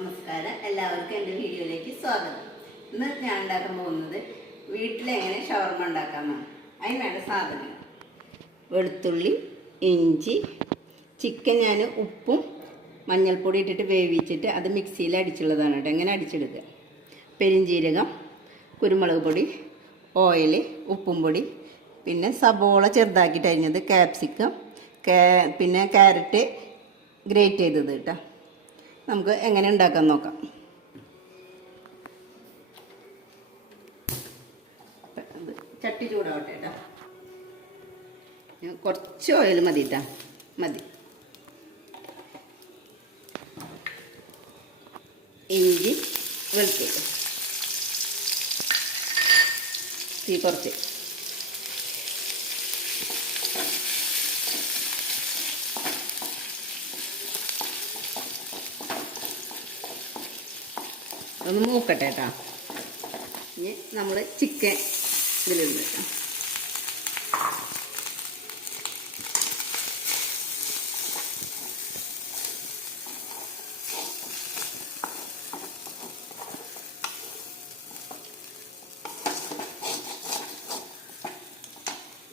നമസ്കാരം. എല്ലാവർക്കും എന്റെ വീഡിയോയിലേക്ക് സ്വാഗതം. ഇന്ന് ഞാൻ ഉണ്ടാക്കാൻ പോകുന്നത് വീട്ടിലെങ്ങനെ ഷവർമ ഉണ്ടാക്കാമെന്നാണ്. അതിന് വേണ്ട സാധനങ്ങൾ വെളുത്തുള്ളി ഇഞ്ചി ചിക്കൻ ഞാൻ ഉപ്പും മഞ്ഞൾപ്പൊടി ഇട്ടിട്ട് വേവിച്ചിട്ട് അത് മിക്സിയിൽ അടിച്ചുള്ളതാണ് കേട്ടോ. എങ്ങനെ അടിച്ചെടുക്കുക? പെരിഞ്ചീരകം കുരുമുളക് പൊടി ഓയിൽ ഉപ്പും പൊടി പിന്നെ സബോള ചെറുതാക്കിയിട്ട് അരിഞ്ഞത് ക്യാപ്സിക്കം പിന്നെ ക്യാരറ്റ് ഗ്രേറ്റ് ചെയ്തത് കേട്ടോ. നമുക്ക് എങ്ങനെ ഉണ്ടാക്കാൻ നോക്കാം. ചട്ടി ചൂടാവട്ടെ കേട്ടോ കുറച്ച് ഓയിൽ മതി കേട്ടോ മതി. ഇഞ്ചി വെളുത്തുള്ളി. തീ കുറച്ച് ഒന്ന് മൂക്കട്ടെ കേട്ടോ ഇനി നമ്മൾ ചിക്കൻ ഇതിലിടുന്നു കേട്ടോ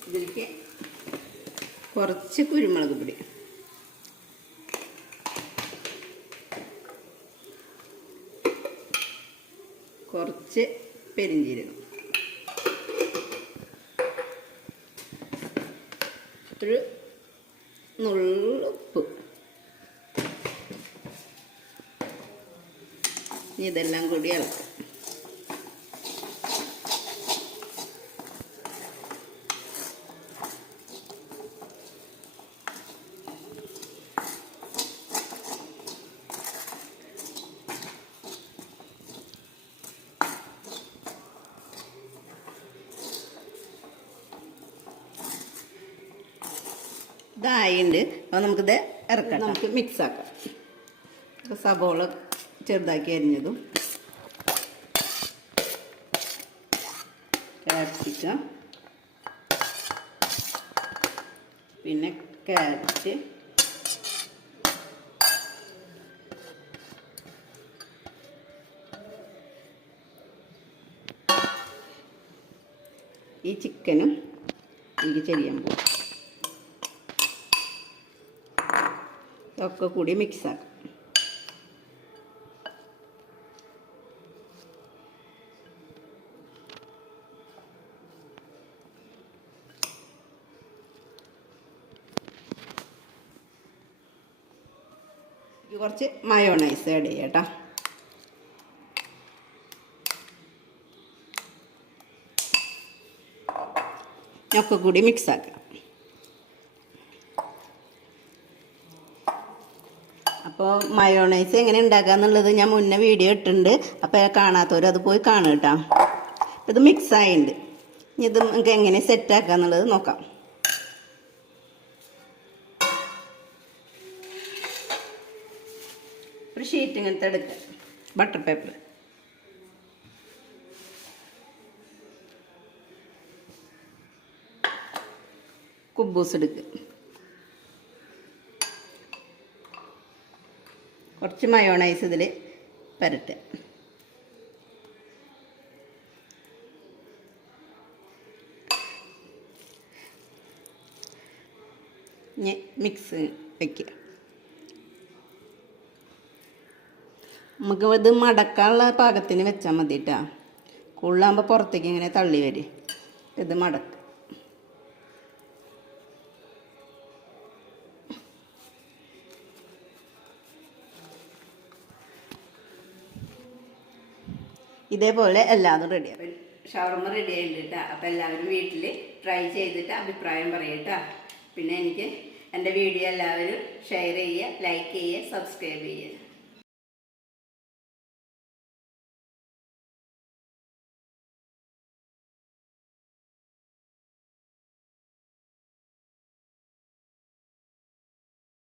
ഇതിലേക്ക് കുറച്ച് കുരുമുളക് പൊടി. കുറച്ച് പെരിഞ്ചീരകം. ഒരു നുള്ളുപ്പ്. ഇതെല്ലാം കൂടി ഇളക്കാം. ഇതായിണ്ട്. അപ്പോൾ നമുക്കിത് ഇറക്കാം നമുക്ക് മിക്സ് ആക്കാം സബോള ചെറുതാക്കി അരിഞ്ഞതും. ക്യാപ്സിക്കം. പിന്നെ ക്യാരറ്റ്. ഈ ചിക്കനും എനിക്ക് ചെയ്യാൻ പോകും ഒക്കെ കൂടി മിക്സ് ആക്കാം. ഇത് കുറച്ച് മയോണൈസ് ആഡ് ചെയ്യാം കേട്ടോ. ഒക്കെ കൂടി മിക്സ് ആക്കാം അപ്പോൾ മയോണൈസ് എങ്ങനെ ഉണ്ടാക്കുക എന്നുള്ളത് ഞാൻ മുന്നേ വീഡിയോ ഇട്ടിട്ടുണ്ട്. അപ്പോൾ കാണാത്തവർ അത് പോയി കാണും കേട്ടോ. ഇത് മിക്സ് ആയിട്ടുണ്ട് ഇനി ഇത് നമുക്ക് എങ്ങനെ സെറ്റ് ആക്കുക എന്നുള്ളത് നോക്കാം. ഒരു ഷീറ്റ് ഇങ്ങനത്തെ എടുക്കുക ബട്ടർ പേപ്പർ കുബൂസ് എടുക്കുക കുറച്ച് മയോണൈസ് ഇതിൽ പരട്ടുക ഇനി മിക്സ് വയ്ക്കുക നമുക്ക് ഇത് മടക്കാനുള്ള പാകത്തിന് വെച്ചാൽ മതി കേട്ടോ കൂടുതലാകുമ്പോൾ പുറത്തേക്ക് ഇങ്ങനെ തള്ളി വരും. ഇത് മടക്കുക ഇതേപോലെ എല്ലാതും റെഡിയാവും ഷവർമ റെഡി ആയിട്ടാ അപ്പോൾ എല്ലാവരും വീട്ടിൽ ട്രൈ ചെയ്തിട്ട് അഭിപ്രായം പറയട്ടാ പിന്നെ എനിക്ക് എന്റെ വീഡിയോ എല്ലാവരും ഷെയർ ചെയ്യുക ലൈക്ക് ചെയ്യുക സബ്സ്ക്രൈബ് ചെയ്യുക.